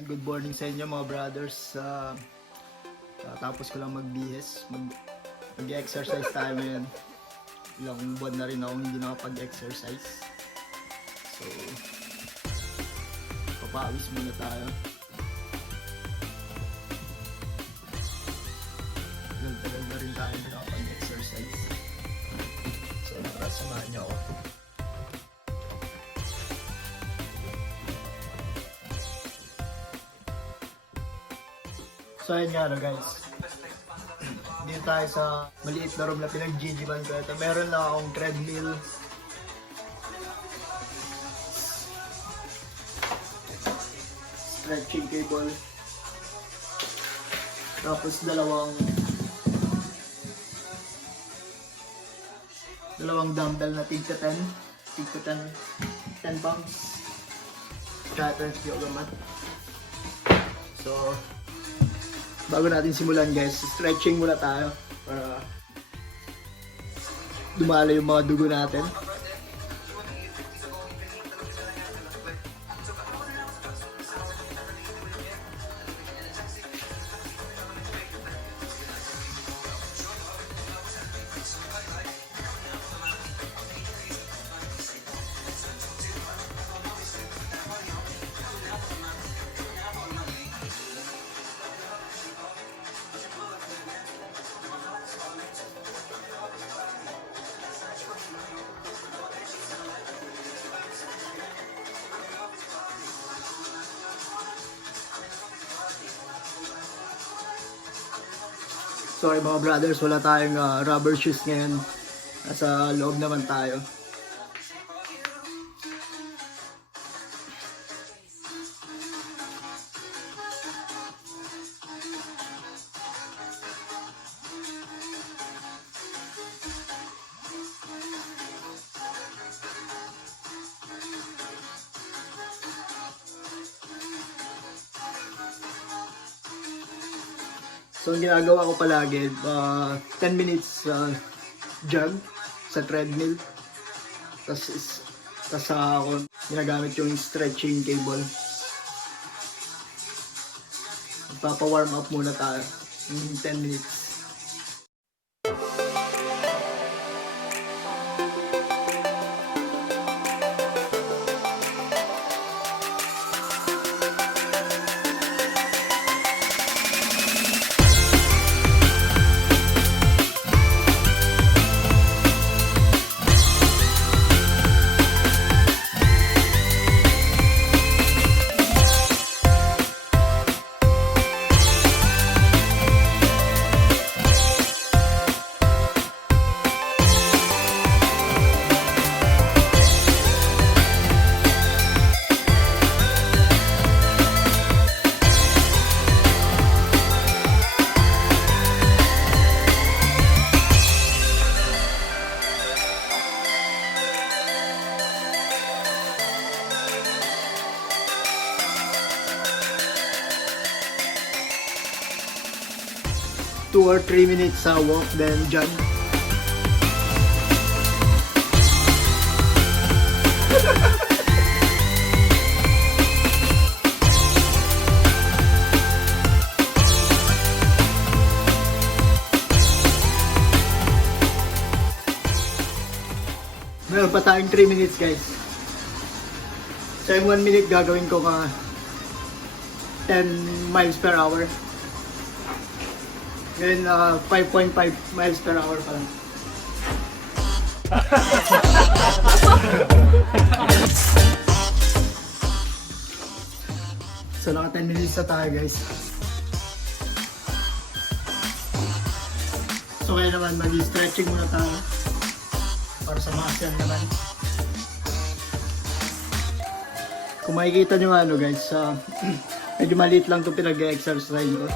Good morning sa inyo mga brothers. Tapos ko lang magbihis. Mag-exercise tayo ngayon. Ilang buwan na rin ako hindi nakapag-exercise. So, papawis muna tayo. Tagal na rin tayo nakapag-exercise. So, nakasamahan niyo ako. So ayun nga guys, dito tayo sa maliit na room na pinag-GG-ban ko. Ito, meron lang akong treadmill, stretching cable, tapos dalawang dumbbell na tig 10 pounds, tsaka yoga mat. So bago natin simulan guys, stretching muna tayo para dumalo yung mga dugo natin. Sorry mga brothers, wala tayong rubber shoes ngayon. Nasa loob naman tayo. So, ang ginagawa ko palagi, 10 minutes jog sa treadmill. Tapos ako ginagamit yung stretching cable. Magpapa-warm up muna tayo in 10 minutes. Two or 3 minutes walk, then jog. Meron pa tayong 3 minutes guys. So yung 1 minute gagawin ko 10 miles per hour. Then 5.5 miles per hour pa lang. So naka 10 minutes na tayo guys. So kaya naman mag-stretching muna tayo para sa muscle naman. Kung makikita nyo guys, medyo maliit lang itong pinag-exercise ko.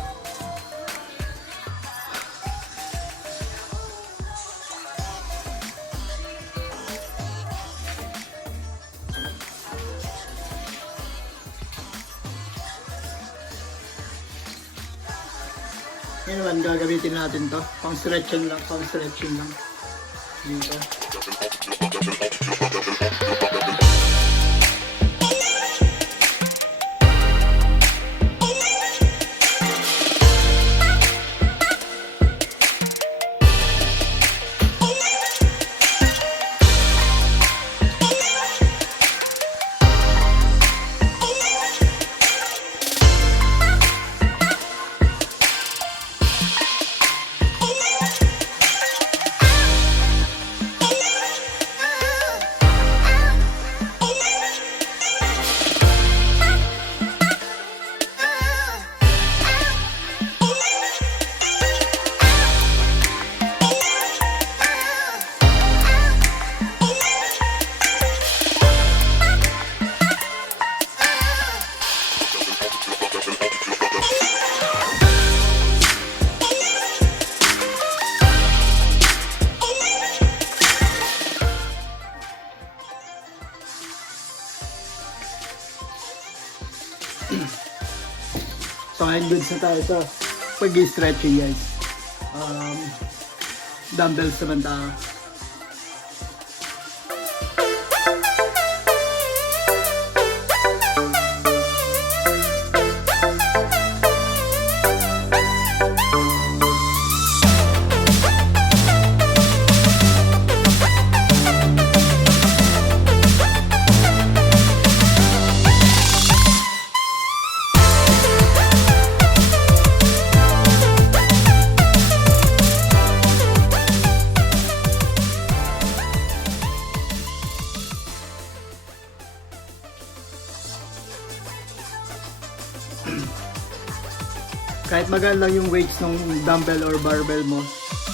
Ngayon naman gagamitin natin to, pang stretching lang dito. fine goods na tayo sa pag-stretching guys. Dumbbells naman tayo. Kahit magaan lang yung weights ng dumbbell or barbell mo,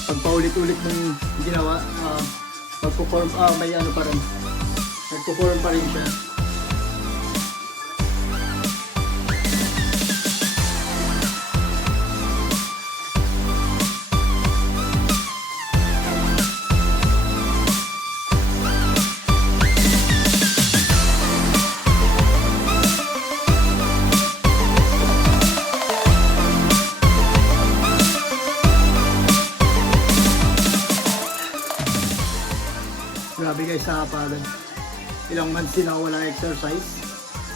pag paulit-ulit mong ginawa, magpo-form, may ano pa rin, nagpo-form pa rin siya. Grabe guys, nakapagod. Ilang months din ako walang exercise.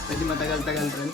Pwede matagal-tagal rin.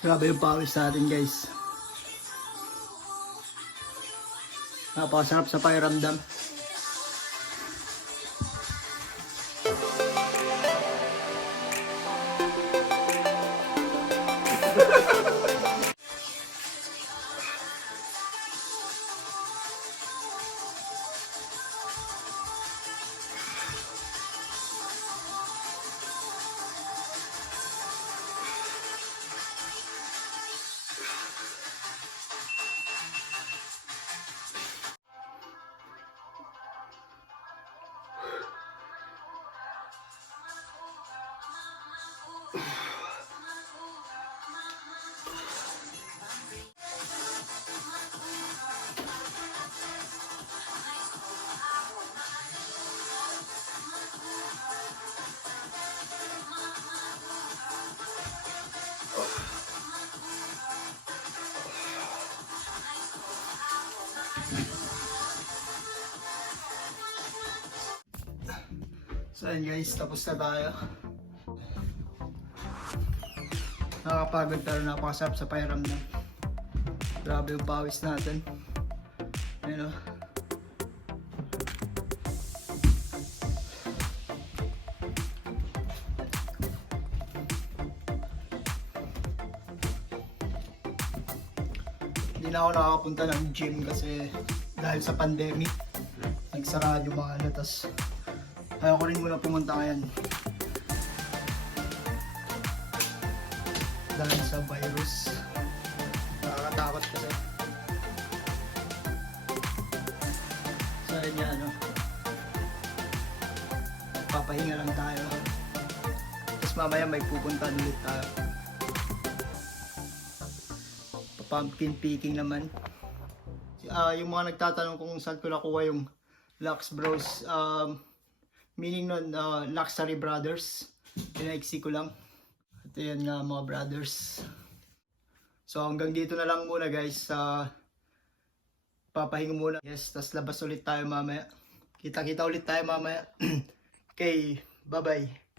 Grabe yung pawis natin guys. Napakasarap sa pakiramdam. So ayun guys, tapos na tayo. Nakakapagod pero napakasarap sa pakiramdam. Grabe yung pawis natin. Ayun o. Hindi na ako nakakapunta ng gym kasi dahil sa pandemic, nagsara yung mga tas ayaw ko rin muna pumunta ngayon. Dahil sa virus. Nakakatakot kasi. So yun yan, papahinga lang tayo. Tapos mamaya may pupuntahan ulit tayo. Pumpkin picking naman. Yung mga nagtatanong kung saan ko nakuha yung Lux Bros, meaning nun, Luxury Brothers. Pinaiksi ko lang. At yan nga mga brothers. So hanggang dito na lang muna guys. Papahinga muna. Yes, tas labas ulit tayo mamaya. Kita-kita ulit tayo mamaya. Okay, bye-bye.